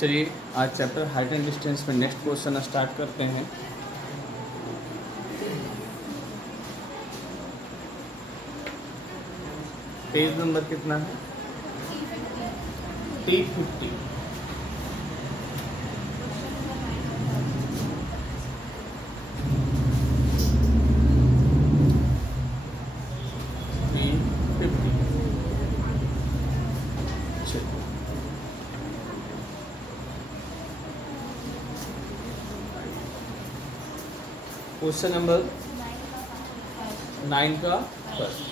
चलिए आज chapter height and distance में नेक्स्ट क्वेश्चन स्टार्ट करते हैं। पेज नंबर कितना है? 350। क्वेश्चन नंबर 9 का फर्स्ट।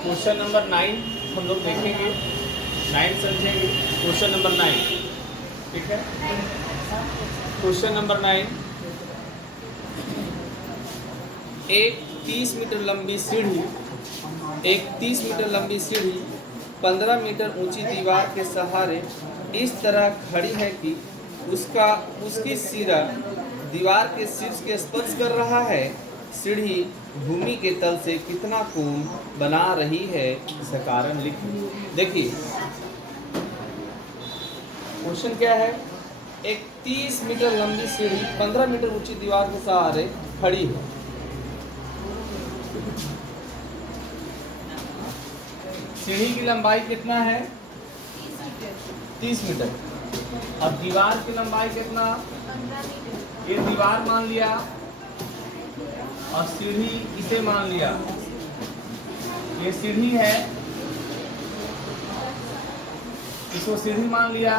क्वेश्चन नंबर 9 हम लोग देखेंगे, 9 समझेंगे। क्वेश्चन नंबर 9, ठीक है। क्वेश्चन नंबर 9, एक 30 मीटर लंबी सीढ़ी 15 मीटर ऊंची दीवार के सहारे इस तरह खड़ी है कि उसकी सिरा दीवार के शीर्ष के स्पर्श कर रहा है। सीढ़ी भूमि के तल से कितना कोण बना रही है, इसका कारण लिखिए। देखिए क्वेश्चन क्या है, एक 30 मीटर लंबी सीढ़ी 15 मीटर ऊंची दीवार के सहारे खड़ी है। सीढ़ी की लंबाई कितना है? 30 मीटर। और दीवार की लंबाई कितना? ये दीवार मान लिया और सीढ़ी इसे मान लिया। ये सीढ़ी है, इसको सीढ़ी मान लिया।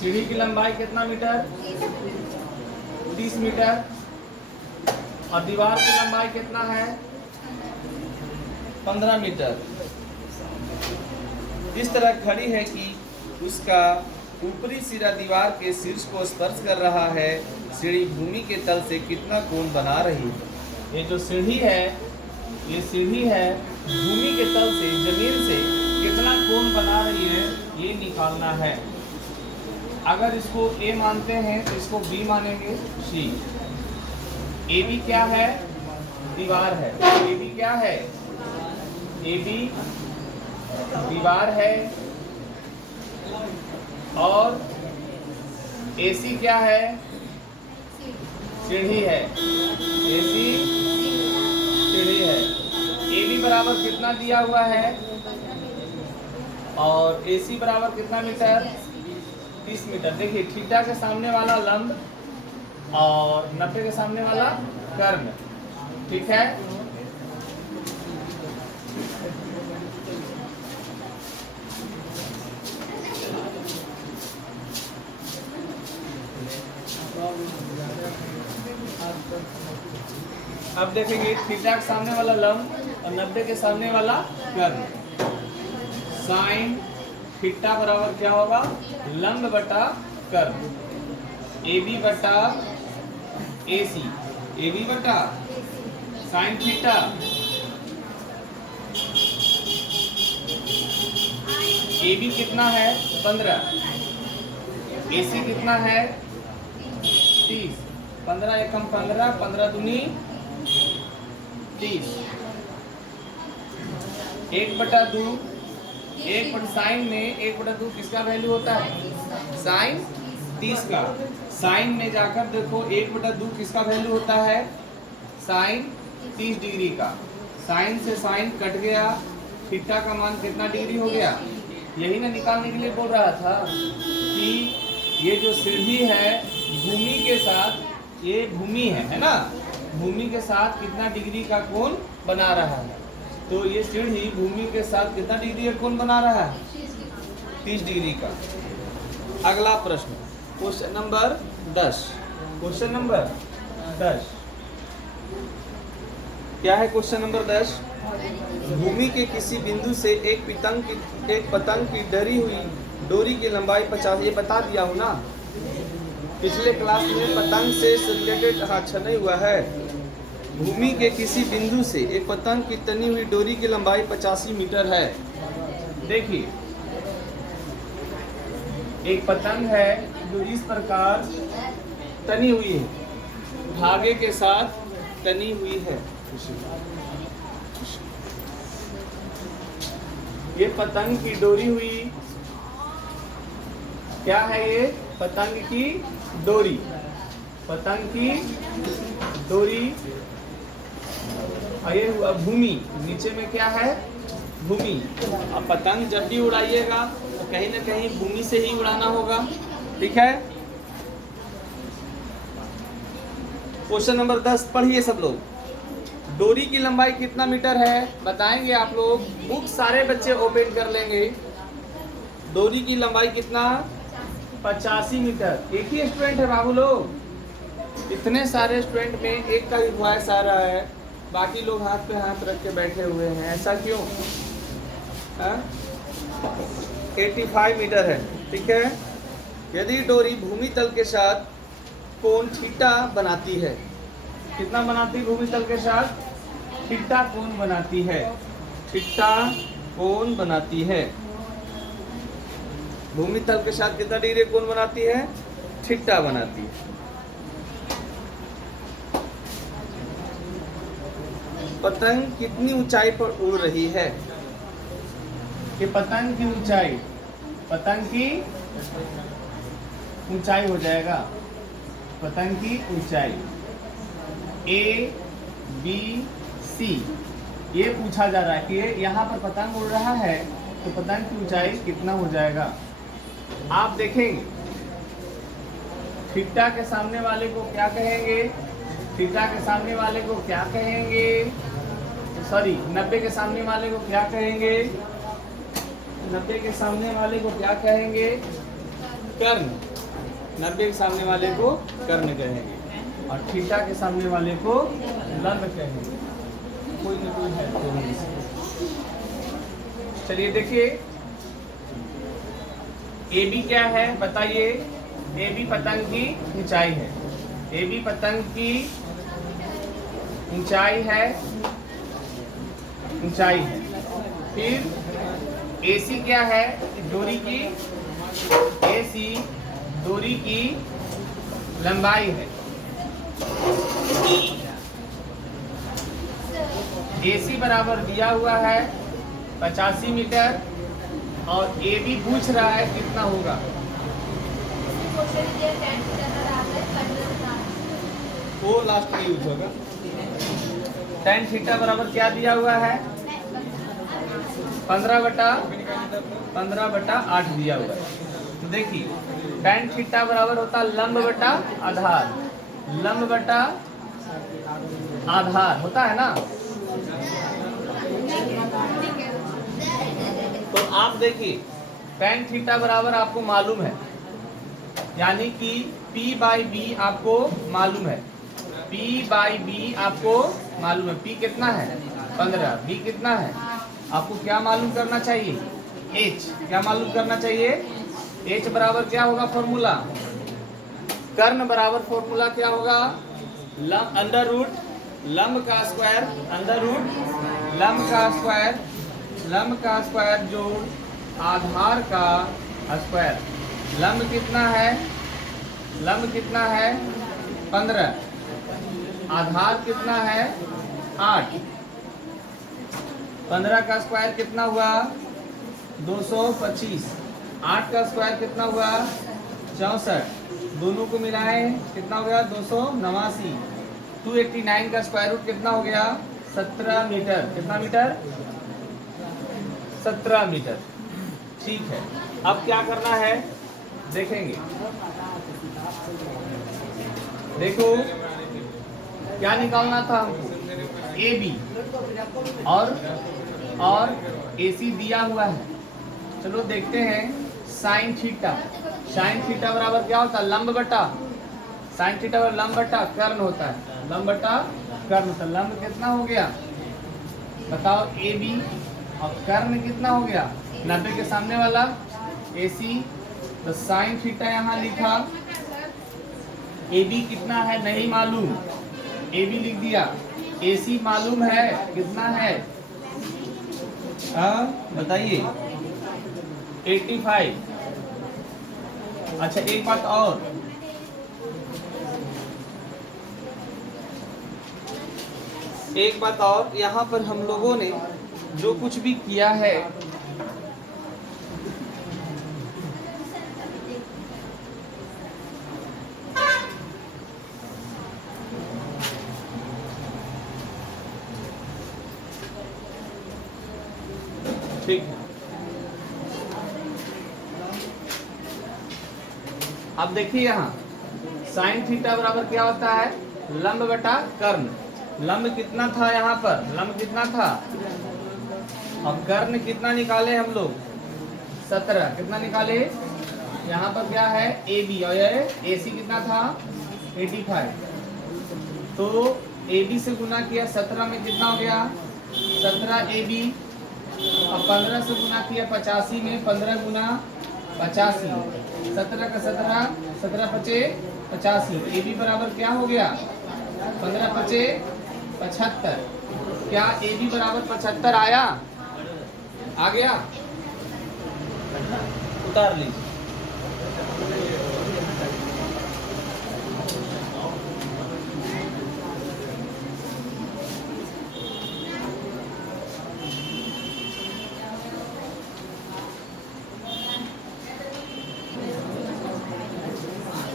सीढ़ी की लंबाई कितना मीटर? 30 मीटर। और दीवार की लंबाई कितना है? 15 मीटर। इस तरह खड़ी है कि उसका ऊपरी सिरा दीवार के शीर्ष को स्पर्श कर रहा है। सीढ़ी भूमि के तल से कितना कोण बना रही है। ये जो सीढ़ी है, ये सीढ़ी है, भूमि के तल से, जमीन से कितना कोण बना रही है, ये निकालना है। अगर इसको ए मानते हैं तो इसको बी मानेंगे सी। ए बी क्या है? दीवार है। ए बी क्या है? ए बी दीवार है। और AC क्या है? सीढ़ी है। AC सीढ़ी है। AB बराबर कितना दिया हुआ है? और AC बराबर कितना मीटर? 30 मीटर। देखिए थीटा के सामने वाला लंब और 90 के सामने वाला कर्ण, ठीक है। अब देखेंगे थीटा के सामने वाला लंब और 90 के सामने वाला कर्ण। साइन थीटा बराबर क्या होगा? लंब बटा कर्ण। AB बटा AC। AB बटा साइन थीटा। AB कितना है? 15। AC कितना है? 30। 15 एकम 15, 15 दूनी 30। 1/2। 1 साइन में 1/2 किसका वैल्यू होता है? साइन 30 का। साइन में जाकर देखो 1/2 किसका वैल्यू होता है? साइन 30 डिग्री का। साइन से साइन कट गया, थीटा का मान कितना डिग्री हो गया? यही ना निकालने के लिए बोल रहा था कि ये जो सीढ़ी है भूमि के साथ, ये भूमि है ना, भूमि के साथ कितना डिग्री का कोण बना रहा है। तो ये सीढ़ी भूमि के साथ कितना डिग्री का कोण बना रहा है? 30 डिग्री का। अगला प्रश्न, क्वेश्चन नंबर 10। क्वेश्चन नंबर 10 क्या है? क्वेश्चन नंबर 10, भूमि के किसी बिंदु से एक पतंग की डरी हुई डोरी की लंबाई 50, ये बता दिया हूँ ना पिछले क्लास में, पतंग से रिलेटेड अच्छा नहीं हुआ है। भूमि के किसी बिंदु से एक पतंग की तनी हुई डोरी की लंबाई 85 मीटर है। देखिए एक पतंग है जो इस प्रकार तनी हुई है, धागे के साथ तनी हुई है। ये पतंग की डोरी हुई, क्या है ये? पतंग की डोरी, पतंग की डोरी। ये हुआ भूमि, नीचे में क्या है? भूमि। अब पतंग जब भी उड़ाइएगा तो कहीं ना कहीं भूमि से ही उड़ाना होगा, ठीक है। क्वेश्चन नंबर 10 पढ़िए सब लोग। डोरी की लंबाई कितना मीटर है बताएंगे आप लोग। बुक सारे बच्चे ओपन कर लेंगे। डोरी की लंबाई कितना? 85 मीटर। एक ही स्टूडेंट है बाबू लोग, इतने सारे स्टूडेंट में एक का ही वॉइस आ रहा है, बाकी लोग हाथ पे हाथ रख के बैठे हुए हैं, ऐसा क्यों? 85 मीटर है, ठीक है। यदि डोरी भूमि तल के साथ कोण थीटा बनाती है, कितना बनाती है? भूमि तल के साथ थीटा कोण बनाती है, थीटा कोण बनाती है। भूमि तल के साथ कितना डिग्री कोण बनाती है? थीटा बनाती है। पतंग कितनी ऊंचाई पर उड़ रही है? कि पतंग की ऊंचाई, पतंग की ऊंचाई हो जाएगा, पतंग की ऊंचाई A B C, ये पूछा जा रहा है कि यहाँ पर पतंग उड़ रहा है तो पतंग की ऊंचाई कितना हो जाएगा। आप देखेंगे थीटा के सामने वाले को क्या कहेंगे? थीटा के सामने वाले को क्या कहेंगे? सॉरी 90 के सामने वाले को क्या कहेंगे? 90 के सामने वाले को क्या कहेंगे? कर्ण। 90 के सामने वाले को कर्ण कहेंगे और थीटा के सामने वाले को लंब कहेंगे। कोई ना कोई है तो। चलिए देखिए ए बी क्या है बताइए। ए बी पतंग की ऊंचाई है, ए बी पतंग की ऊंचाई है, ऊंचाई है। फिर ए सी क्या है? डोरी की, ए सी डोरी की लंबाई है। ए सी बराबर दिया हुआ है 85 मीटर और ए बी पूछ रहा है कितना होगा। वो लास्ट में यूज होगा। tan थीटा बराबर क्या दिया हुआ है? 15/8 दिया हुआ है। तो देखिए tan थीटा बराबर होता है लंब बटा आधार, लंब बटा आधार होता है ना। तो आप देखिए tan थीटा बराबर आपको मालूम है, यानी कि P/B आपको मालूम है, P/B आपको मालूम है। P कितना है? 15, B कितना है? आपको क्या मालूम करना चाहिए? H। क्या मालूम करना चाहिए? H बराबर क्या होगा फॉर्मूला? कर्ण बराबर फॉर्मूला क्या होगा? अंडर रूट लंब का स्क्वायर, अंडर रूट लंब का स्क्वायर, लंब का स्क्वायर जोड़ आधार का स्क्वायर। लंब कितना है? लंब कितना है? 15। आधार कितना है? 8। 15 का स्क्वायर कितना हुआ? 225। 8 का स्क्वायर कितना हुआ? 64। दोनों को मिलाएं कितना हो गया? 289। 289 का स्क्वायर रूट कितना हो गया? 17 मीटर। कितना मीटर? 17 मीटर। ठीक है, अब क्या करना है देखेंगे। देखो क्या निकालना था हमको, ए बी और ए सी दिया हुआ है। चलो देखते हैं साइन थीटा। साइन थीटा बराबर क्या होता है, लंब बटा, साइन थीटा बराबर लंब बटा कर्ण होता है, लंब बटा कर्ण होता है। लंब कितना हो गया बताओ, ए बी, और कर्ण कितना हो गया 90 के सामने वाला ए सी। तो साइन थीटा यहाँ लिखा, ए बी कितना है नहीं मालूम, ए बी लिख दिया, ए सी मालूम है कितना है, बताइए 85। अच्छा एक बात और, एक बात और, यहाँ पर हम लोगों ने जो कुछ भी किया है ठीक है। अब देखिए यहाँ साइन थीटा बराबर क्या होता है, लंब बटा कर्ण। लंब कितना था यहाँ पर, लंब कितना था, अब कर्ण कितना निकाले हम लोग 17, कितना निकाले, यहाँ पर क्या है ए बी और ए सी कितना था 85। तो ए बी से गुना किया 17 में कितना हो गया 17 ए बी, अब 15 से गुना किया 85 में, 15 गुना 85, 17 का 17, 17 पचे 85, ए बी बराबर क्या हो गया 15 पचे 75। क्या ए बी बराबर 75 आया, आ गया, उतार लीजिए।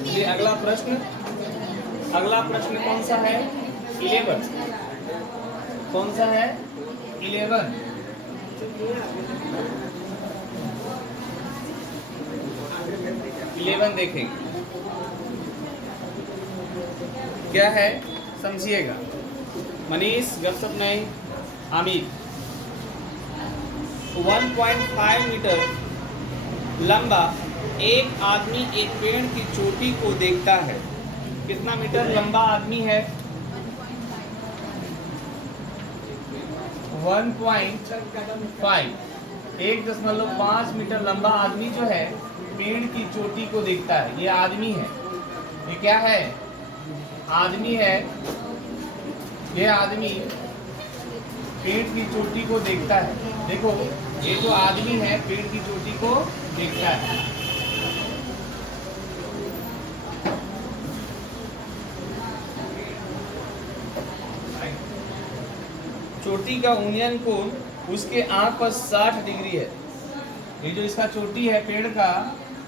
ये अगला प्रश्न, अगला प्रश्न कौन सा है 11, कौन सा है 11। देखेंगे क्या है समझिएगा। मनीष गपशप नहीं, आमिर 1.5 मीटर लंबा एक आदमी एक पेड़ की चोटी को देखता है। कितना मीटर लंबा आदमी है 1.5, 1.5 मीटर लंबा आदमी जो है पेड़ की चोटी को देखता है। ये आदमी है, ये क्या है आदमी है, ये आदमी पेड़ की चोटी को देखता है। देखो ये जो आदमी है पेड़ की चोटी को देखता है। चोटी का उन्नयन कोण उसके आंख पर 60 डिग्री है। ये जो इसका चोटी है पेड़ का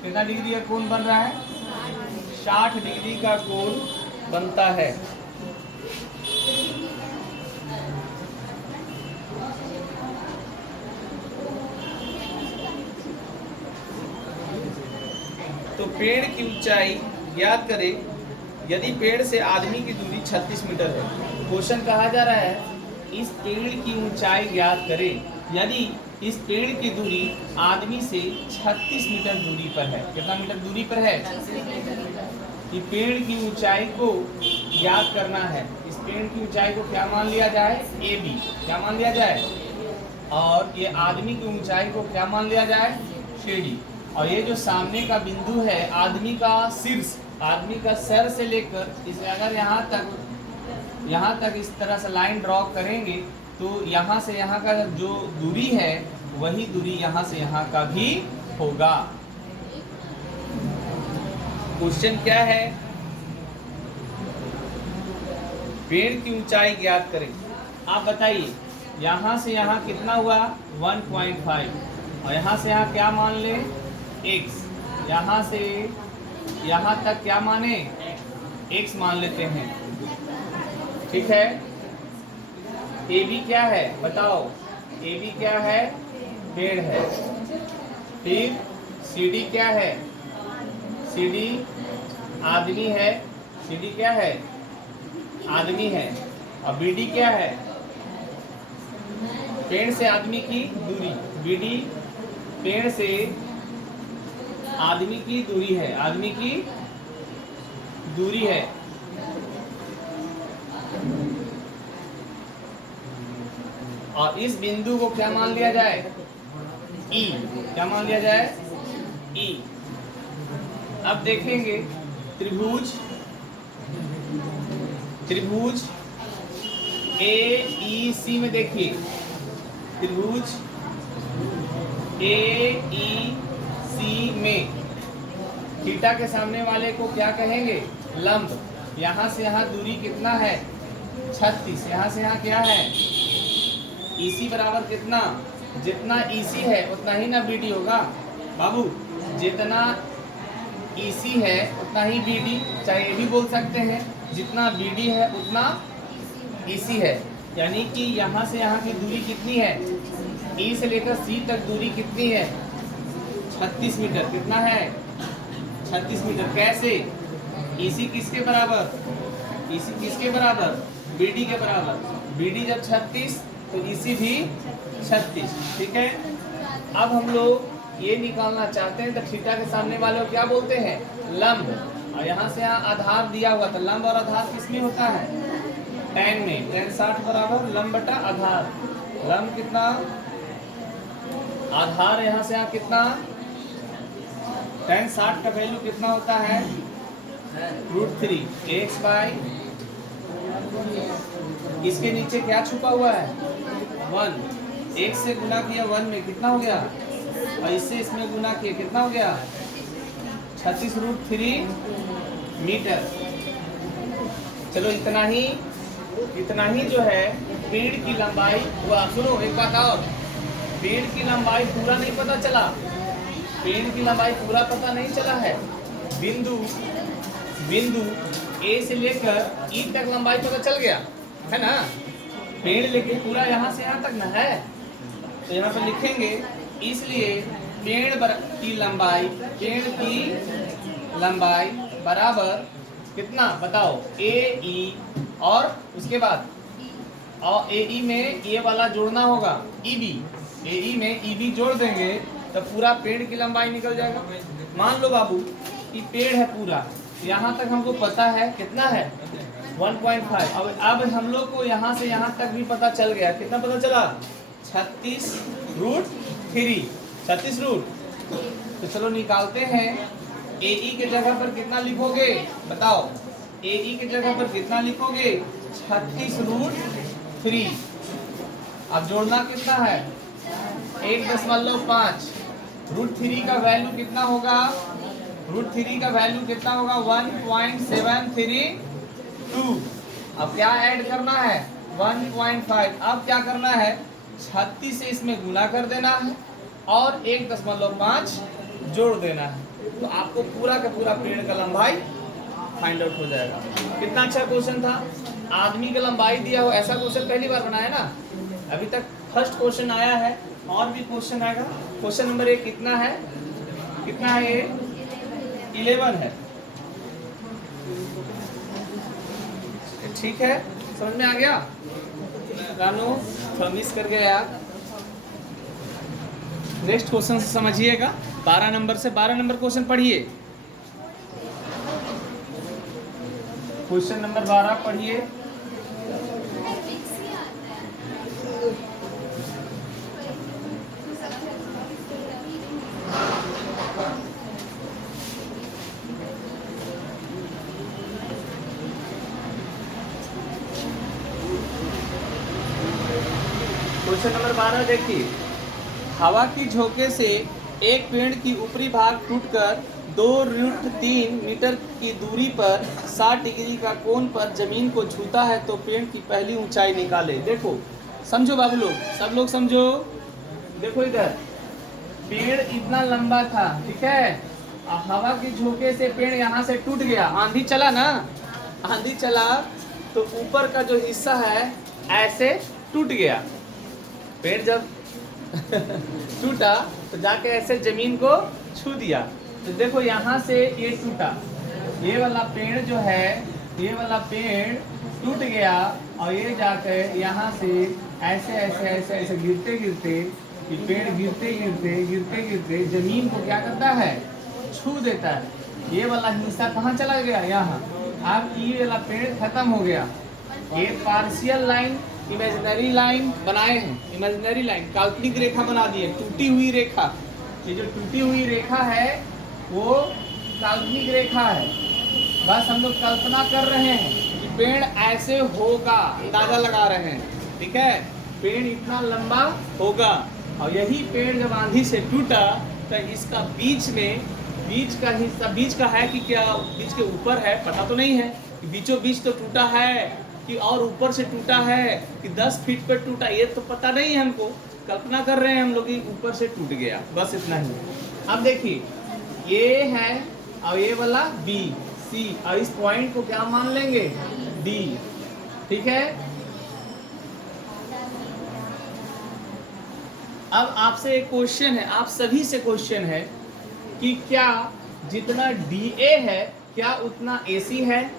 कितना डिग्री का कोण बन रहा है 60 डिग्री का कोण बनता है। तो पेड़ की ऊंचाई ज्ञात करें यदि पेड़ से आदमी की दूरी 36 मीटर है। क्वेश्चन कहा जा रहा है इस पेड़ की ऊंचाई ज्ञात करें यदि इस पेड़ की दूरी आदमी से 36 मीटर दूरी पर है। कितना मीटर दूरी पर है, कि पेड़ की ऊंचाई को ज्ञात करना है। इस पेड़ की ऊंचाई को क्या मान लिया जाए ए बी, क्या मान लिया जाए, और ये आदमी की ऊंचाई को क्या मान लिया जाए सी डी। और ये जो सामने का बिंदु है आदमी का शीर्ष, आदमी का सर से लेकर इसे अगर यहाँ तक इस तरह से लाइन ड्रॉ करेंगे तो यहाँ से यहाँ का जो दूरी है वही दूरी यहाँ से यहाँ का भी होगा। क्वेश्चन क्या है, पेड़ की ऊंचाई ज्ञात करें। आप बताइए यहाँ से यहाँ कितना हुआ 1.5 और यहाँ से यहाँ क्या मान ले x, यहाँ से यहाँ तक क्या माने x मान लेते हैं। ठीक है, ए बी क्या है बताओ, ए बी क्या है पेड़ है, फिर CD क्या है? CD आदमी है, CD क्या है? आदमी है। और BD क्या है? पेड़ से आदमी की दूरी। BD पेड़ से आदमी की दूरी है, आदमी की दूरी है। और इस बिंदु को क्या मान लिया जाए? E। क्या मान लिया जाए? E। अब देखेंगे त्रिभुज AEC में देखिए, त्रिभुज AEC में थीटा के सामने वाले को क्या कहेंगे? लंब। यहाँ से यहाँ दूरी कितना है? 36। यहाँ से यहाँ क्या है? EC बराबर कितना? जितना EC है उतना ही ना BD होगा बाबू। जितना EC है उतना ही BD, चाहे ये भी बोल सकते हैं जितना BD है उतना EC है। यानी कि यहाँ से यहाँ की दूरी कितनी है? E से लेकर C तक दूरी कितनी है? 36 मीटर। कितना है? 36 मीटर। कैसे? EC किसके बराबर? EC किसके बराबर? BD के बराबर। BD जब 36 तो EC भी 36। ठीक है। अब हम लोग ये निकालना चाहते हैं तो थीटा के सामने वाले को क्या बोलते हैं? लंब। और यहाँ से यहाँ आधार दिया हुआ, तो लंब और आधार किसमें होता है? tan में। tan 60 बराबर लंब बटा आधार। लंब कितना? आधार यहाँ से यहाँ कितना? tan 60 का वैल्यू कितना होता है? √3 x/। इसके नीचे क्या छुपा हुआ है? 1। एक से गुना किया 1 में कितना हो गया? और इससे इसमें गुना किया कितना हो गया? 36 √3 मीटर। चलो इतना ही जो है पेड़ की लंबाई। हुआ सुनो एक बात और, पेड़ की लंबाई पूरा नहीं पता चला। पेड़ की लंबाई पूरा पता नहीं चला है। बिंदु A से लेकर E तक लंबाई पता चल गया है ना। पेड़ लेके पूरा यहाँ से यहाँ तक ना है, तो यहाँ पर लिखेंगे इसलिए पेड़ की लंबाई बराबर कितना बताओ? AE और उसके बाद और AE में ये वाला जोड़ना होगा EB। AE में EB जोड़ देंगे तो पूरा पेड़ की लंबाई निकल जाएगा। मान लो बाबू कि पेड़ है पूरा, यहाँ तक हमको पता है कितना है? 1.5। अब हम लोग को यहाँ से यहाँ तक भी पता चल गया। कितना पता चला? 36 √3। 36 रूट। तो चलो निकालते हैं। AE के जगह पर कितना लिखोगे बताओ? AE के जगह पर कितना लिखोगे? 36 √3। अब जोड़ना कितना है? 1.5। √3 का वैल्यू कितना होगा? √3 का वैल्यू कितना होगा? 1.732। अब क्या ऐड करना है? 1.5। अब क्या करना है? 36 से इसमें गुना कर देना है और 1.5 जोड़ देना है, तो आपको पूरा का पूरा पेड़ का लंबाई फाइंड आउट हो जाएगा। कितना अच्छा क्वेश्चन था। आदमी का लंबाई दिया हो, ऐसा क्वेश्चन पहली बार बनाया ना। अभी तक फर्स्ट क्वेश्चन आया है, और भी क्वेश्चन आएगा। क्वेश्चन नंबर 1 कितना है? ये 11 है। ठीक है, समझ में आ गया? रानू थोड़ा मिस कर गया यार। नेक्स्ट क्वेश्चन से समझिएगा। 12 नंबर से 12 नंबर क्वेश्चन पढ़िए। क्वेश्चन नंबर 12 पढ़िए। क्वेश्चन नंबर 12 देखिए। हवा की झोंके से एक पेड़ की ऊपरी भाग टूटकर 2√3 मीटर की दूरी पर 60 डिग्री का कोण पर जमीन को छूता है तो पेड़ की पहली ऊंचाई निकाले। देखो समझो बाबू लोग, सब लोग समझो। देखो इधर पेड़ इतना लंबा था, ठीक है, और हवा की झोंके से पेड़ यहाँ से टूट गया। आंधी चला ना, आंधी चला तो ऊपर का जो हिस्सा है ऐसे टूट गया। पेड़ जब टूटा तो जाके ऐसे जमीन को छू दिया। तो देखो यहाँ से ये टूटा, ये वाला पेड़ जो है, ये वाला पेड़ टूट गया और ये जाकर यहाँ से ऐसे ऐसे ऐसे ऐसे गिरते गिरते, ये पेड़ गिरते गिरते गिरते गिरते जमीन को क्या करता है, छू देता है। ये वाला हिस्सा कहाँ चला गया, यहाँ। अब ये वाला पेड़ खत्म हो गया। ये पार्शियल लाइन, इमेजिनरी लाइन बनाए हैं, इमेजिनरी लाइन, काल्पनिक रेखा बना दी है, टूटी हुई रेखा। ये जो टूटी हुई रेखा है वो काल्पनिक रेखा है। बस हम लोग कल्पना कर रहे हैं कि पेड़ ऐसे होगा, अंदाजा लगा रहे हैं, ठीक है। पेड़ इतना लंबा होगा और यही पेड़ जब आंधी से टूटा तो इसका बीच में, बीच का हिस्सा, बीच का है कि क्या बीच के ऊपर है पता तो नहीं है, कि बीचों बीच तो टूटा है कि और ऊपर से टूटा है कि 10 फीट पर टूटा, ये तो पता नहीं है हमको। कल्पना कर रहे हैं हम लोग कि ऊपर से टूट गया, बस इतना ही। अब देखिए ये है और ये वाला बी सी, और इस पॉइंट को क्या मान लेंगे, डी, ठीक है। अब आपसे एक क्वेश्चन है, आप सभी से क्वेश्चन है कि क्या जितना DA है क्या उतना AC है?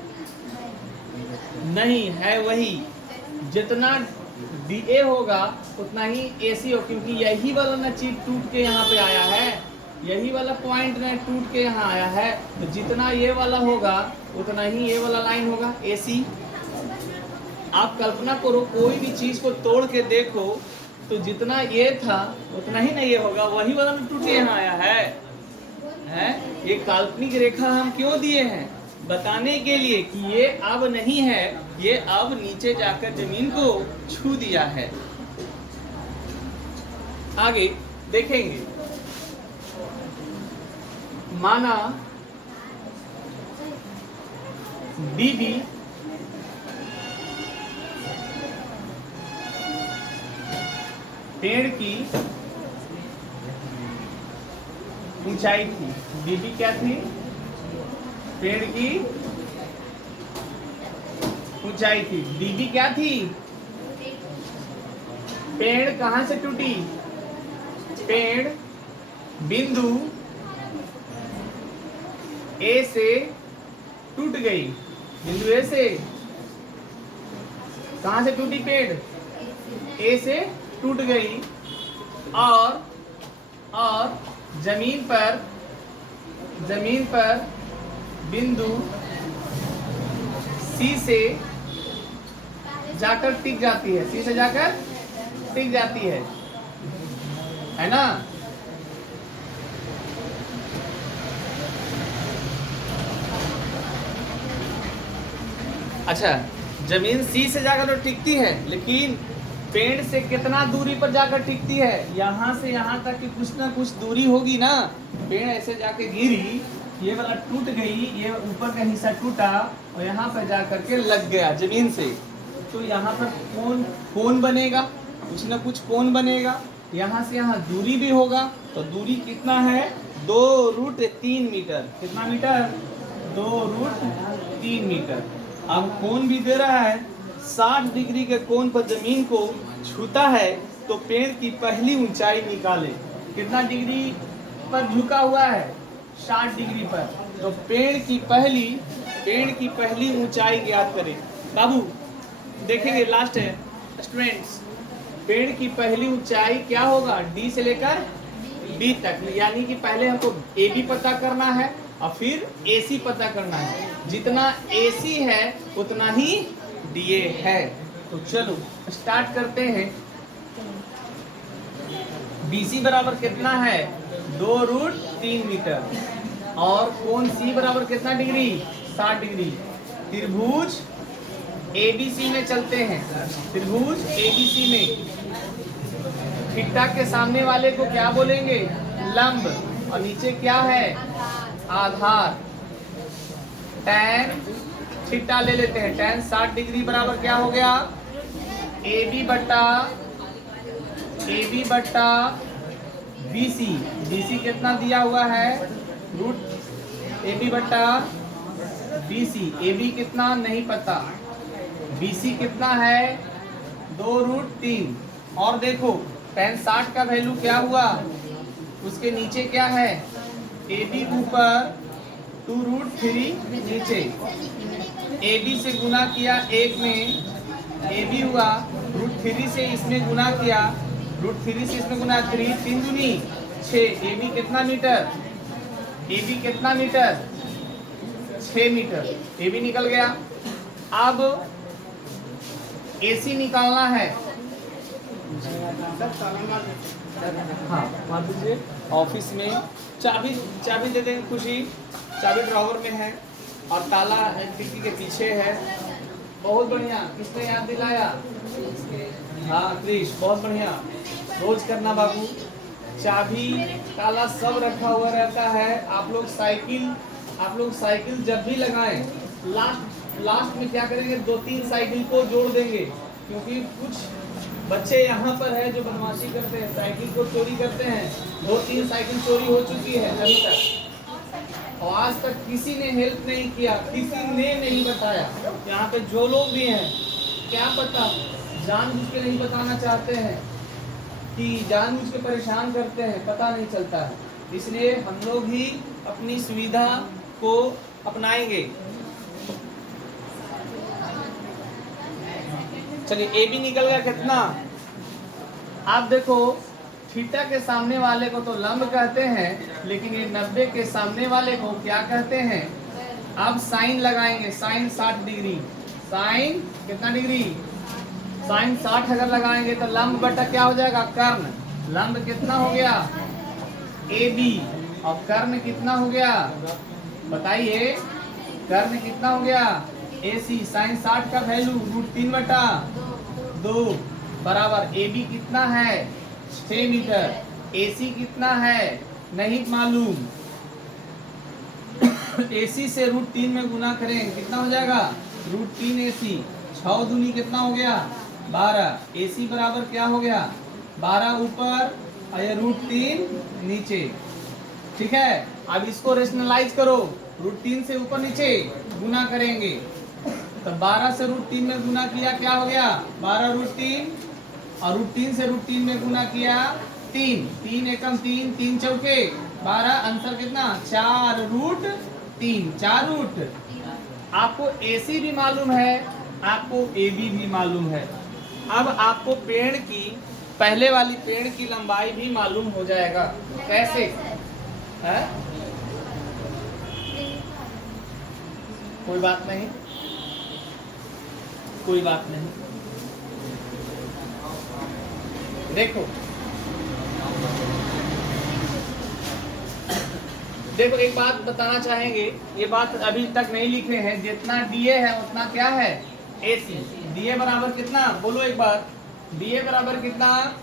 नहीं है, वही जितना DA होगा उतना ही AC हो, क्योंकि यही वाला ना चीज टूट के यहाँ पे आया है, यही वाला पॉइंट ना टूट के यहाँ आया है। तो जितना ये वाला होगा उतना ही ये वाला लाइन होगा AC। आप कल्पना करो, कोई भी चीज को तोड़ के देखो तो जितना ये था उतना ही नहीं ये होगा, वही वाला ना टूट के यहाँ आया है। ये काल्पनिक रेखा हम क्यों दिए हैं, बताने के लिए कि ये अब नहीं है, ये अब नीचे जाकर जमीन को छू दिया है। आगे देखेंगे, माना BB पेड़ की ऊंचाई थी, BB क्या थी, पेड़ की ऊंचाई थी। DB क्या थी, पेड़ कहां से टूटी, पेड़ बिंदु A से टूट गई, बिंदु A से कहां से टूटी, पेड़ A से टूट गई और जमीन पर बिंदु C से जाकर टिक जाती है, C से जाकर टिक जाती है ना। अच्छा, जमीन C से जाकर तो टिकती है, लेकिन पेड़ से कितना दूरी पर जाकर टिकती है, यहाँ से यहाँ तक की कुछ ना कुछ दूरी होगी ना। पेड़ ऐसे जाके गिरी, ये वाला टूट गई, ये ऊपर का हिस्सा टूटा और यहाँ पर जाकर के लग गया जमीन से, तो यहाँ पर कोण बनेगा, कुछ ना कुछ कोण बनेगा। यहाँ से यहाँ दूरी भी होगा, तो दूरी कितना है, 2√3 मीटर। कितना मीटर, 2√3 मीटर। अब कोण भी दे रहा है 60 डिग्री के कोण पर जमीन को छूता है, तो पेड़ की पहली ऊंचाई निकाले। कितना डिग्री पर झुका हुआ है, 60 डिग्री पर, तो पेड़ की पहली ऊंचाई ज्ञात करें। बाबू देखेंगे, लास्ट है स्टूडेंट्स, पेड़ की पहली ऊंचाई क्या होगा, D से लेकर B तक, यानी कि पहले हमको AB पता करना है और फिर AC पता करना है। जितना AC है उतना ही DA है। तो चलो स्टार्ट करते हैं। BC बराबर कितना है, 2√3 मीटर, और कोण C बराबर कितना डिग्री, 60 डिग्री। त्रिभुज ABC में चलते हैं, त्रिभुज ABC में थीटा के सामने वाले को क्या बोलेंगे, लंब, और नीचे क्या है, आधार। tan थीटा ले लेते हैं, tan 60 डिग्री बराबर क्या हो गया, AB बट्टा BC। BC कितना दिया हुआ है, AB बट्टा BC। AB कितना नहीं पता, BC कितना है, 2√3। और देखो tan 60 का वैल्यू क्या हुआ, उसके नीचे क्या है, AB ऊपर 2√3 नीचे, AB से गुना किया 1 में, AB हुआ √3 से इसमें गुना किया, √3 से इसमें गुना 3 दूनी 6, AB कितना मीटर, AB कितना मीटर, 6 मीटर, AB निकल गया। अब AC निकालना है, हाँ मान लीजिए ऑफिस में चाबी चाबी दे देंगे, खुशी चाबी ड्रॉवर में है और ताला खिड़की के पीछे है। बहुत बढ़िया, किसने याद दिलाया, हाँ क्रिश, बहुत बढ़िया, रोज करना बाबू। चाबी ताला सब रखा हुआ रहता है। आप लोग साइकिल जब भी लगाएं, लास्ट में क्या करेंगे, 2-3 साइकिल को जोड़ देंगे, क्योंकि कुछ बच्चे यहाँ पर है जो बदमाशी करते हैं, साइकिल को चोरी करते हैं। 2-3 साइकिल चोरी हो चुकी है अभी तक, और आज तक किसी ने हेल्प नहीं किया, किसी ने नहीं बताया। यहाँ पे जो लोग भी हैं, क्या पता जानबूझ के नहीं बताना चाहते हैं कि जानबूझ के परेशान करते हैं, पता नहीं चलता है। इसलिए हम लोग ही अपनी सुविधा को अपनाएंगे। चलिए AB निकल गया कितना, आप देखो थीटा के सामने वाले को तो लंब कहते हैं, लेकिन ये 90 के सामने वाले को क्या कहते हैं। अब साइन लगाएंगे, साइन 60 डिग्री, साइन कितना डिग्री, साइन 60 अगर लगाएंगे तो लंब बटा क्या हो जाएगा, कर्ण। लंब कितना हो गया, AB, और कर्ण कितना हो गया, बताइए, कर्ण कितना हो गया, AC। साइन 60 का वैल्यू √3/2 बराबर AB कितना है, 6 मीटर, AC कितना है नहीं मालूम, AC से √3 में गुना करें कितना हो जाएगा, √3 AC, 6 दूनी कितना हो गया, 12, AC बराबर क्या हो गया, 12 ऊपर और ये √3 नीचे। ठीक है, अब इसको रेशनलाइज करो, √3 से ऊपर नीचे गुना करेंगे तो 12 से √3 में गुना किया क्या हो गया, 12 √3, और √3 से √3 में गुना किया 3, 3 एकम 3, 3 चौके 12, आंसर कितना 4√3, 4 रूट। आपको AC भी मालूम है, आपको AB भी मालूम है। अब आपको पेड़ की, पहले वाली पेड़ की लंबाई भी मालूम हो जाएगा। कैसे है, कोई बात नहीं, कोई बात नहीं। देखो एक बात बताना चाहेंगे, ये बात अभी तक नहीं लिखे हैं, जितना DA है उतना क्या है, AC। DA बराबर कितना, बोलो एक बार, DA बराबर कितना,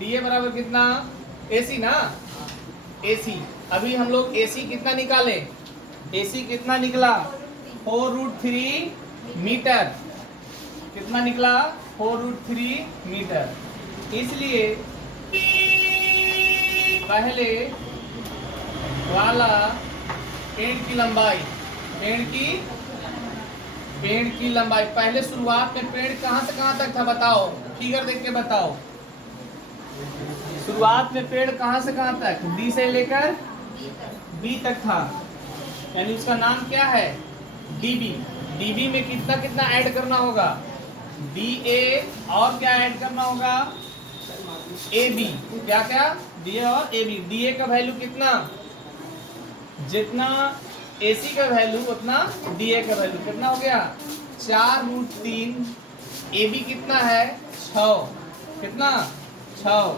DA बराबर कितना, AC ना, AC। अभी हम लोग AC कितना निकाले, AC कितना निकला, 4√3 मीटर, कितना निकला, 4√3 मीटर। इसलिए पहले वाला पेड़ की लंबाई, पेड़ की लंबाई, पहले शुरुआत में पेड़ कहां से कहां तक था, बताओ, फिगर देख के बताओ। शुरुआत में पेड़ कहां से कहां तक, D से लेकर B तक था, यानी उसका नाम क्या है, DB। DB में कितना कितना ऐड करना होगा, DA, और क्या ऐड करना होगा, AB, क्या क्या, DA और AB। DA का वैल्यू कितना, जितना AC का वैल्यू उतना DA का वैल्यू कितना हो गया, 4√3। AB कितना है, 6, कितना 6,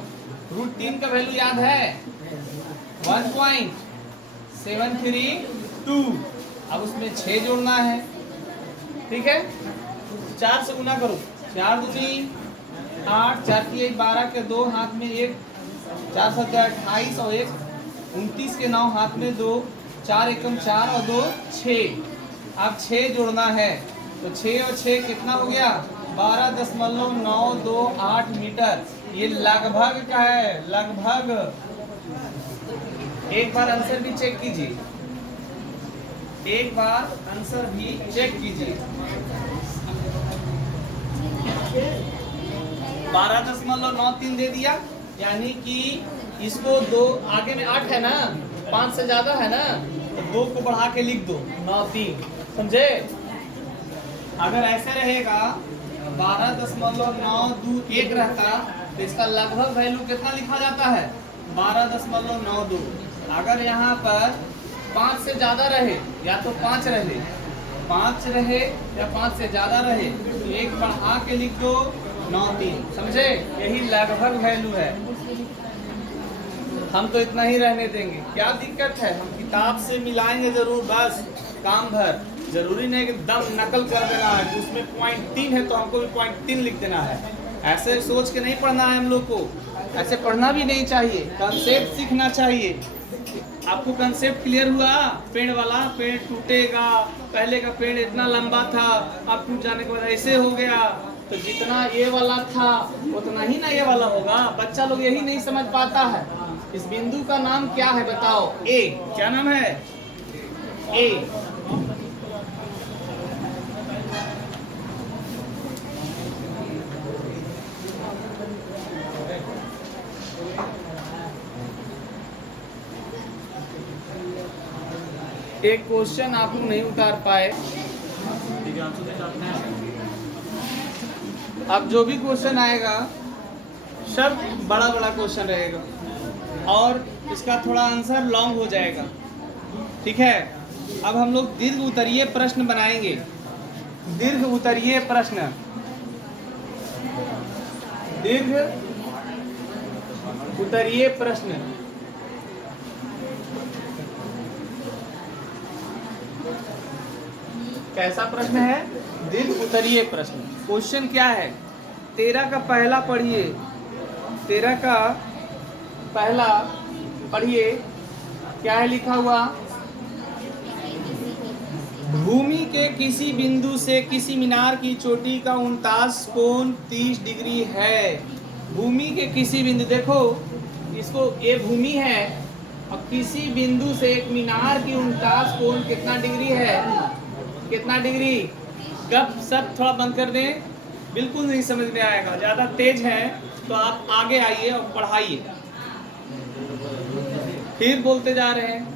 √3 का वैल्यू याद है 1.732। अब उसमें 6 जोड़ना है, ठीक है, 4 से गुना करो, 4 दूनी 8, 4 की 1, 12 के 2 हाथ में 1, 4 7 28 और 1 29 के 9 हाथ में 2, 4 एकम 4 और 2 6। अब 6 जोड़ना है तो 6 और 6 कितना हो गया, 12.928 मीटर। ये लगभग क्या है, लगभग। एक बार आंसर भी चेक कीजिए, एक बार आंसर भी चेक कीजिए। 12.93 दे दिया, यानी कि इसको 2 आगे में 8 है ना, 5 से ज्यादा है ना, तो 2 को बढ़ा के लिख दो 9 3, समझे। अगर ऐसे रहेगा 12.921 रहता तो इसका लगभग वैल्यू कितना लिखा जाता है 12.92। अगर यहाँ पर 5 से ज्यादा रहे या तो 5 रहे, 5 रहे या 5 से ज्यादा रहे तो 1 बढ़ा के लिख दो 9 3, समझे। यही लगभग वैल्यू है। हम तो इतना ही रहने देंगे, क्या दिक्कत है, हम किताब से मिलाएंगे जरूर, बस काम भर। जरूरी नहीं कि दम नकल कर देना है कि उसमें 0.3 है तो हमको भी 0.3 लिख देना है। ऐसे सोच के नहीं पढ़ना है हम लोग को, ऐसे पढ़ना भी नहीं चाहिए, कंसेप्ट सीखना चाहिए। आपको कंसेप्ट क्लियर हुआ? पेड़ वाला, पेड़ टूटेगा, पहले का पेड़ इतना लंबा था, अब टूट जाने के बाद ऐसे हो गया, तो जितना ये वाला था उतना ही ना ये वाला होगा। बच्चा लोग यही नहीं समझ पाता है। इस बिंदु का नाम क्या है बताओ? ए। क्या नाम है? ए। एक क्वेश्चन आप लोग नहीं उतार पाए, अब जो भी क्वेश्चन आएगा सब बड़ा बड़ा क्वेश्चन रहेगा और इसका थोड़ा आंसर लॉन्ग हो जाएगा, ठीक है। अब हम लोग दीर्घ उत्तरीय प्रश्न बनाएंगे। दीर्घ उत्तरीय प्रश्न, दीर्घ उत्तरीय प्रश्न। कैसा प्रश्न है? दीर्घ उत्तरीय प्रश्न। क्वेश्चन क्या है? 13 का पहला पढ़िए, 13 का पहला पढ़िए, क्या है लिखा हुआ? भूमि के किसी बिंदु से किसी मीनार की चोटी का 49 कोण 30 डिग्री है। भूमि के किसी बिंदु, देखो इसको, ये भूमि है और किसी बिंदु से एक मीनार की 49 कोण कितना डिग्री है? कितना डिग्री? गप सब थोड़ा बंद कर दें, बिल्कुल नहीं समझ में आएगा। ज़्यादा तेज है तो आप आगे आइए और पढ़ाइए। फिर बोलते जा रहे हैं,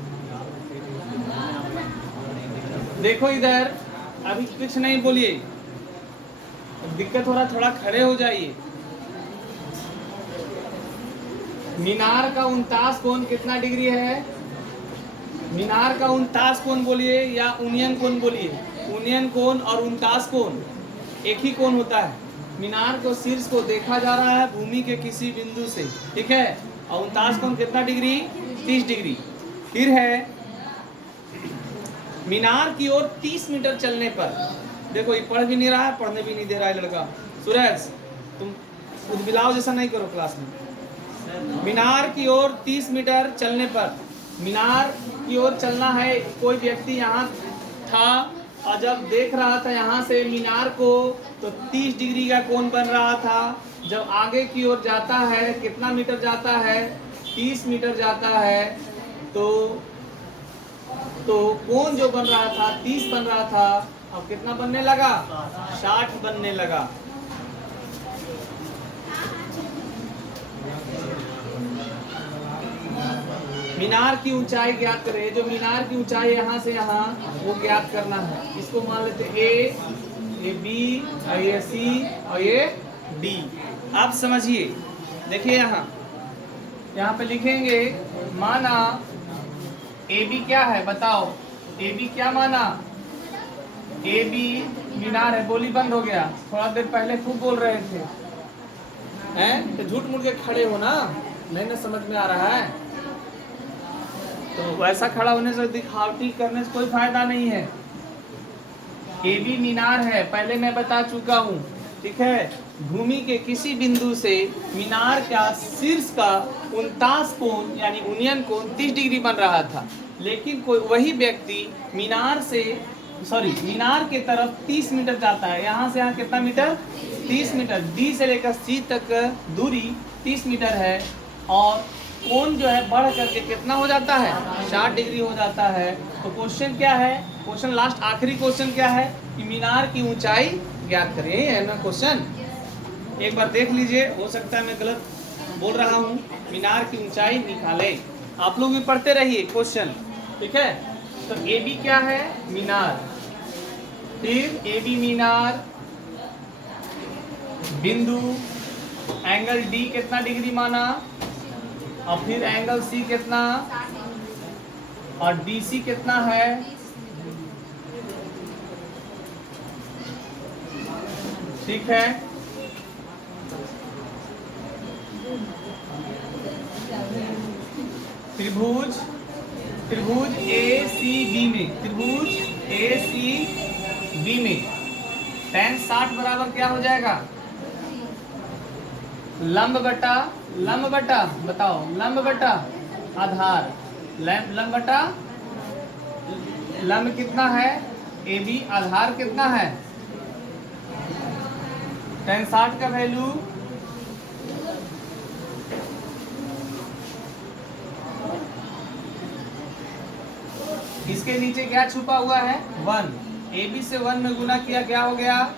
देखो इधर, अभी कुछ नहीं बोलिए, दिक्कत हो रहा, थोड़ा खड़े हो जाइए। मीनार का 49 कोण कितना डिग्री है? मीनार का 49 कोण बोलिए या यूनियन कोण बोलिए। यूनियन कोण और 49 कोण एक ही कोण होता है। मीनार को शीर्ष को देखा जा रहा है भूमि के किसी बिंदु से, ठीक है, और 49 कोण कितना डिग्री? 30 डिग्री। फिर है मीनार की ओर 30 मीटर चलने पर, देखो ये पढ़ भी नहीं रहा है, पढ़ने भी नहीं दे रहा है लड़का। सूरज, तुम उद्बिलाव जैसा नहीं करो क्लास में। मीनार की ओर 30 मीटर चलने पर, मीनार की ओर चलना है, कोई व्यक्ति यहाँ था और जब देख रहा था यहाँ से मीनार को तो 30 डिग्री का कोण बन रहा था। जब आगे की ओर जाता है, कितना मीटर जाता है? 30 मीटर जाता है, तो कोण जो बन रहा था 30 बन रहा था, अब कितना बनने लगा? 60 बनने लगा। मीनार की ऊंचाई ज्ञात करें। जो मीनार की ऊंचाई यहाँ से यहाँ, वो ज्ञात करना है। इसको मान लेते ए, ये बी और ये सी और ये डी। आप समझिए, देखिए यहाँ पे लिखेंगे, माना ए बी क्या है बताओ? ए बी क्या माना? ए बी मीनार है। बोली बंद हो गया, थोड़ा देर पहले खूब बोल रहे थे, हैं? तो झूठ मूठ के खड़े हो ना, नहीं ना समझ में आ रहा है? तो वैसा खड़ा होने से, दिखावटी करने से कोई फायदा नहीं है। ए बी मीनार है, पहले मैं बता चुका हूँ, ठीक है। भूमि के किसी बिंदु से मीनार का शीर्ष का 49 कोण यानी यूनियन कोण 30 डिग्री बन रहा था, लेकिन कोई वही व्यक्ति मीनार के तरफ 30 मीटर जाता है। यहाँ से यहाँ कितना मीटर? 30 मीटर। डी से लेकर सी तक दूरी 30 मीटर है और कोण जो है बढ़ करके कितना हो जाता है? 60 डिग्री हो जाता है। तो क्वेश्चन क्या है? क्वेश्चन लास्ट आखिरी क्वेश्चन क्या है कि मीनार की ऊंचाई ज्ञात करें, है ना क्वेश्चन। एक बार देख लीजिए, हो सकता है मैं गलत बोल रहा हूँ मीनार की ऊंचाई निकाले। आप लोग भी पढ़ते रहिए क्वेश्चन, ठीक है। तो ए बी क्या है? मीनार। फिर ए बी मीनार, बिंदु एंगल डी कितना डिग्री माना, और फिर एंगल सी कितना, और डी सी कितना है, ठीक है। त्रिभुज त्रिभुज ए सी बी में, त्रिभुज ए सी बी में tan 60 बराबर क्या हो जाएगा? लंब बटा बताओ, लंब बटा आधार, लंब बटा लंब कितना है? ए बी, आधार कितना है? tan 60 का वैल्यू इसके नीचे क्या छुपा हुआ है? 1। ए बी से 1 में गुना किया, क्या हो गया?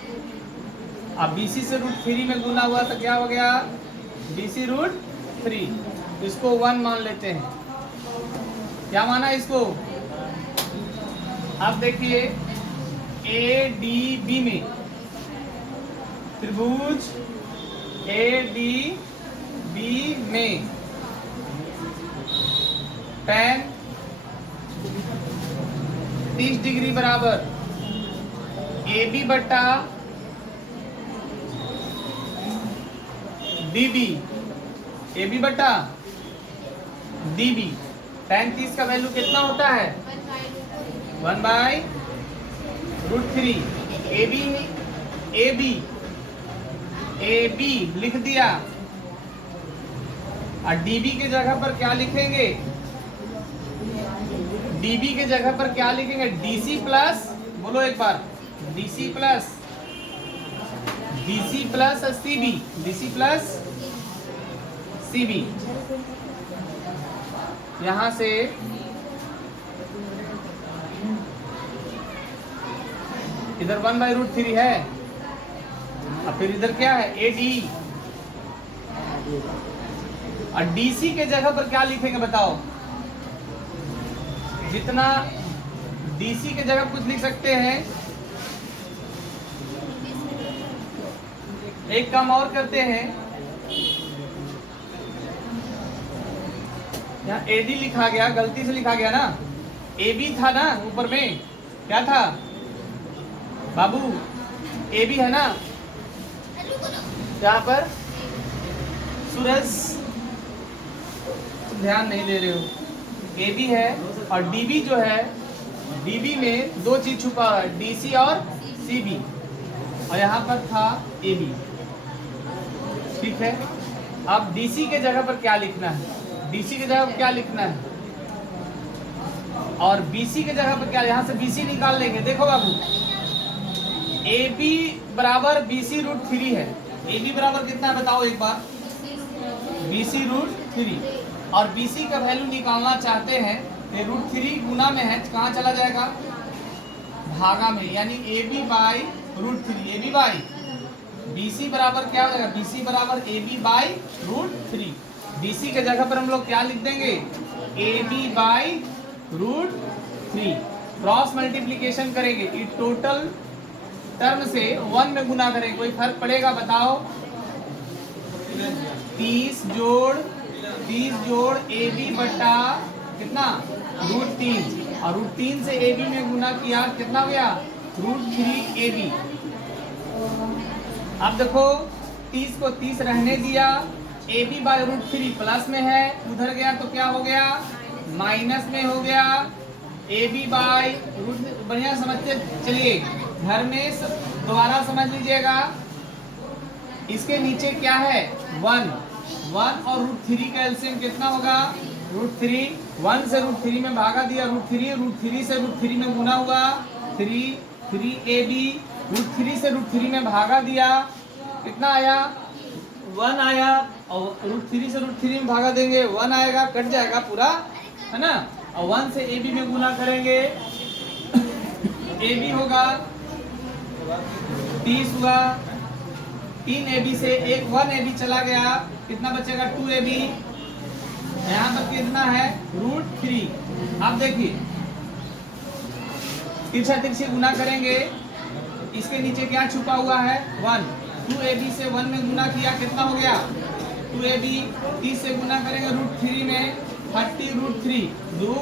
अब बी सी से √3 में गुना हुआ तो क्या हो गया? B C √3। इसको 1 मान लेते हैं। क्या माना इसको? अब देखिए ए डी बी में, त्रिभुज ए डी बी में tan 30 डिग्री बराबर ए बी बटा डी बी, ए बी बटा डी बी। tan 30 का वैल्यू कितना होता है? 1/√3। ए बी लिख दिया, और डीबी के जगह पर क्या लिखेंगे? डीबी के जगह पर क्या लिखेंगे? डीसी प्लस, बोलो एक बार, DC plus CB, DC plus CB. यहां से इधर 1/√3 है, और फिर इधर क्या है? एडी, और डीसी के जगह पर क्या लिखेंगे बताओ? जितना डीसी के जगह कुछ लिख सकते हैं। एक काम और करते हैं, यहाँ एडी लिखा गया, गलती से लिखा गया ना, एबी था ना ऊपर में, क्या था बाबू? एबी है ना यहाँ पर। सूरज ध्यान नहीं दे रहे हो, एबी है, और डीबी जो है, डीबी में दो चीज छुपा है, डीसी और सीबी, और यहाँ पर था एबी, ठीक है। अब डीसी के जगह पर क्या लिखना है? डीसी के जगह पर क्या लिखना है? और बीसी के जगह पर क्या? यहाँ से बीसी निकाल लेंगे। देखो बाबू, AB बराबर BC √3 है। AB बराबर कितना है बताओ एक बार? BC √3, और BC का वैल्यू निकालना चाहते हैं तो √3 गुना में है, कहाँ चला जाएगा? भागा में, यानी AB/√3। AB बाई BC बराबर क्या हो जाएगा? BC बराबर AB/√3। BC के जगह पर हम लोग क्या लिख देंगे? AB/√3। क्रॉस मल्टीप्लीकेशन करेंगे, ये टोटल टर्म से 1 में गुना करेंगे, कोई फर्क पड़ेगा बताओ? 30 जोड़ AB बटा कितना? √3, और √3 से AB में गुना किया, कितना हो गया? √3 AB। अब देखो 30 को 30 रहने दिया, AB/√3 प्लस में है, उधर गया तो क्या हो गया? माइनस में हो गया। AB/√3 बढ़िया समझते चलिए, घर में दोबारा समझ लीजिएगा। इसके नीचे क्या है? 1 और √3 का एलसीएम कितना होगा? √3। 1 से √3 में भागा दिया, √3 से √3 में गुना हुआ, 3AB। √3 से √3 में भागा दिया, कितना आया? 1 आया, और √3 से √3 में भागा देंगे, 1 आएगा, कट जाएगा पूरा, है ना। और 1 से AB में गुना करेंगे, AB होगा 30 हुआ, 3ab से एक 1ab चला गया, कितना बचेगा 2ab, यहाँ पर कितना है √3। अब देखिए तिरछा तिरछी गुना करेंगे, इसके नीचे क्या छुपा हुआ है 1, 2ab से 1 में गुना किया कितना हो गया 2ab, 30 से गुना करेंगे √3 में 30√3, दो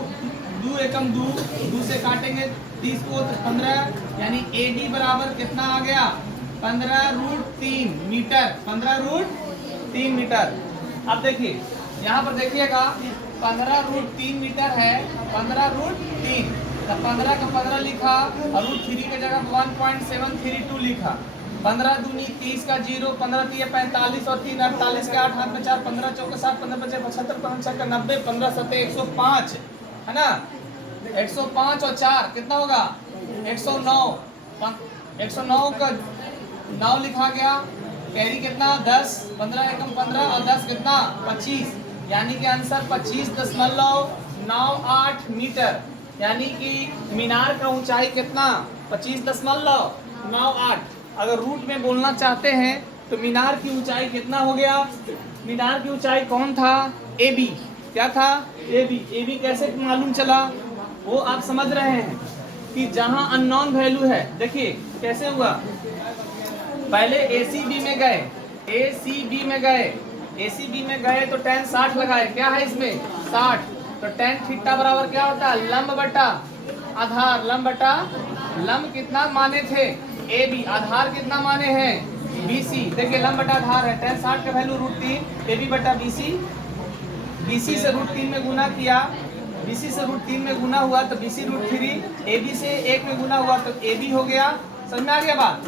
एकम दो से काटेंगे 30 को तो 15, यानी AD बराबर कितना आ गया 15√3 मीटर, 15√3 मीटर। अब देखिए यहाँ पर देखिएगा 15√3 मीटर है, 15√3 तो 15 का 15 लिखा और √3 की जगह 1.732 लिखा। 15 दूनी 30 का 0, 15 3 45 और 3 48 के 8 हाथ में 4, 15 चौके 7, 15 बचे 75, 5 का 90, 15 7 105 है ना, 105 और 4 कितना होगा 109, 109 का 9 लिखा गया, कैरी कितना 10, 15 एकम 15 और 10 कितना 25, यानी कि आंसर 25.98 मीटर, यानी कि मीनार का ऊंचाई कितना 25.98। अगर रूट में बोलना चाहते हैं तो मीनार की ऊंचाई कितना हो गया, मीनार की ऊंचाई कौन था AB, क्या था AB कैसे मालूम चला वो आप समझ रहे हैं कि जहां अननोन वैल्यू है, देखिए कैसे हुआ, पहले ACB में गए, ACB में गए तो tan 60 लगाए, क्या है इसमें 60, तो tan थीटा बराबर क्या होता है लंब बटा आधार, लंब कितना माने थे AB, आधार कितना माने हैं BC, देखिए लंब बटा आधार है, tan 60 का वैल्यू √3 AB बटा BC से √3 में गुना किया, BC से √3 में गुना हुआ तो BC √3, AB से 1 में गुना हुआ तो AB हो गया, समझ में आ गया बात,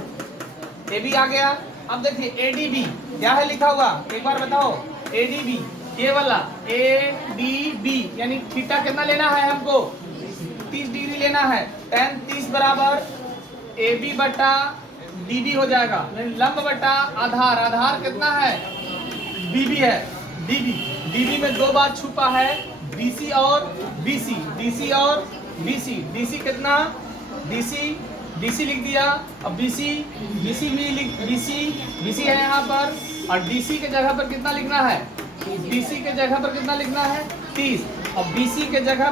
AB आ गया। अब देखिए ADB क्या है लिखा हुआ, एक बार बताओ ADB, ये वाला ADB यानी थीटा कितना लेना है हमको 30 डिग्री लेना है, tan 30 बराबर AB बटा DB हो जाएगा, लंब बटा आधार कितना है DB है, DB में दो बात छुपा है DC और BC कितना DC लिख दिया, अब BC है यहाँ पर, और DC के जगह पर कितना लिखना है, BC के जगह पर कितना लिखना है 30, और BC के जगह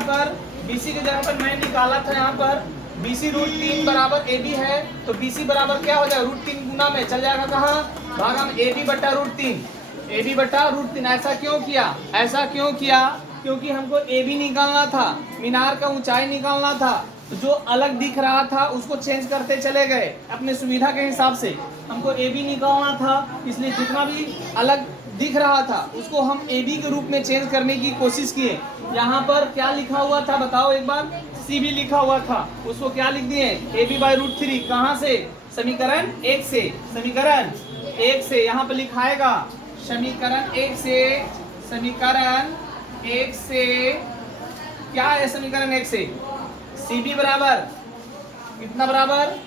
पर मैं निकाला था यहाँ पर BC √3 बराबर AB है, तो BC बराबर क्या हो जाएगा √3 गुना में चल जाएगा कहाँ भागा में AB बटा √3। ऐसा क्यों किया क्योंकि हमको AB निकालना था, मीनार का ऊंचाई निकालना था, तो जो अलग दिख रहा था उसको चेंज करते चले गए अपने सुविधा के हिसाब से, हमको AB निकालना था, इसलिए जितना भी अलग दिख रहा था उसको हम AB के रूप में चेंज करने की कोशिश किए। यहाँ पर क्या लिखा हुआ था बताओ एक बार, CB लिखा हुआ था, उसको क्या लिख दिए AB बाई √3, कहाँ से समीकरण 1 से यहाँ पर लिखाएगा समीकरण 1 से क्या है समीकरण 1 से CB बराबर कितना बराबर,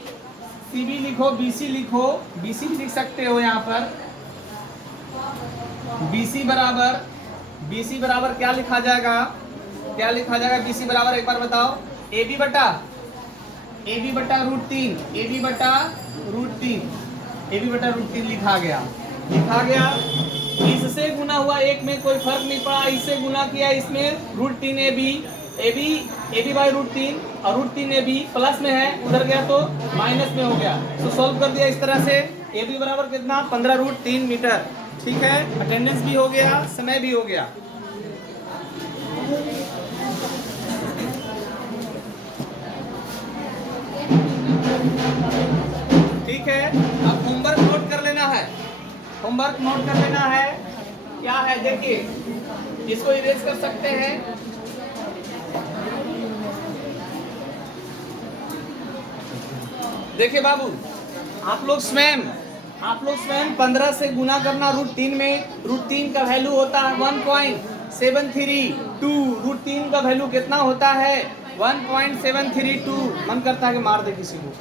CB लिखो BC लिख सकते हो यहाँ पर, BC बराबर क्या लिखा जाएगा BC बराबर एक बार बताओ AB बटा √3 लिखा गया, इससे गुना हुआ एक में कोई फर्क नहीं पड़ा, इससे गुना किया इसमें √3AB बाई √3 और √3AB प्लस में है, उधर गया तो माइनस में हो गया, तो सॉल्व कर दिया इस तरह से। AB बराबर कितना 15√3 मीटर, ठीक है, अटेंडेंस भी हो गया, समय भी हो गया। ठीक है, अब होमवर्क नोट कर लेना है, क्या है देखिए, इसको इरेज कर सकते हैं, देखिए बाबू आप लोग स्वयं 15 से गुना करना √3 में, √3 का वैल्यू होता है 1.732, √3 का वैल्यू कितना होता है 1.732, मन करता है कि मार दे किसी को,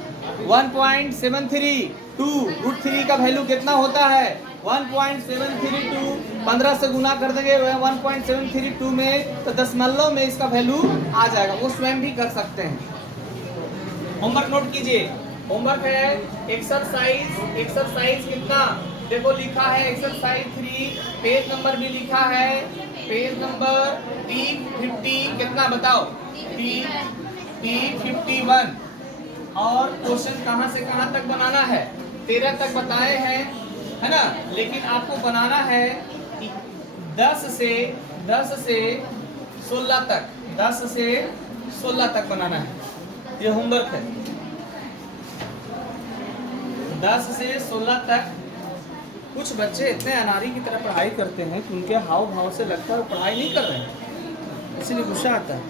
1.732, √3 का वैल्यू कितना होता है 1.732, 15 से गुना कर देंगे 1.732 में तो दशमलव में इसका वैल्यू आ जाएगा, वो स्वयं भी कर सकते हैं। होमवर्क नोट कीजिए, होमवर्क है एक्सरसाइज कितना देखो लिखा है एक्सरसाइज 3, पेज नंबर भी लिखा है, पेज नंबर T50 कितना बताओ, T51। और क्वेश्चन कहां से कहां तक बनाना है, 13 तक बताए हैं, है ना। लेकिन आपको बनाना है 10 से 16 तक, 10 से 16 तक बनाना है, ये होमवर्क है। 10 से 16 तक। कुछ बच्चे इतने अनारी की तरह पढ़ाई करते हैं कि उनके हाव भाव से लगता है वो पढ़ाई नहीं कर रहे हैं, इसलिए गुस्सा आता है।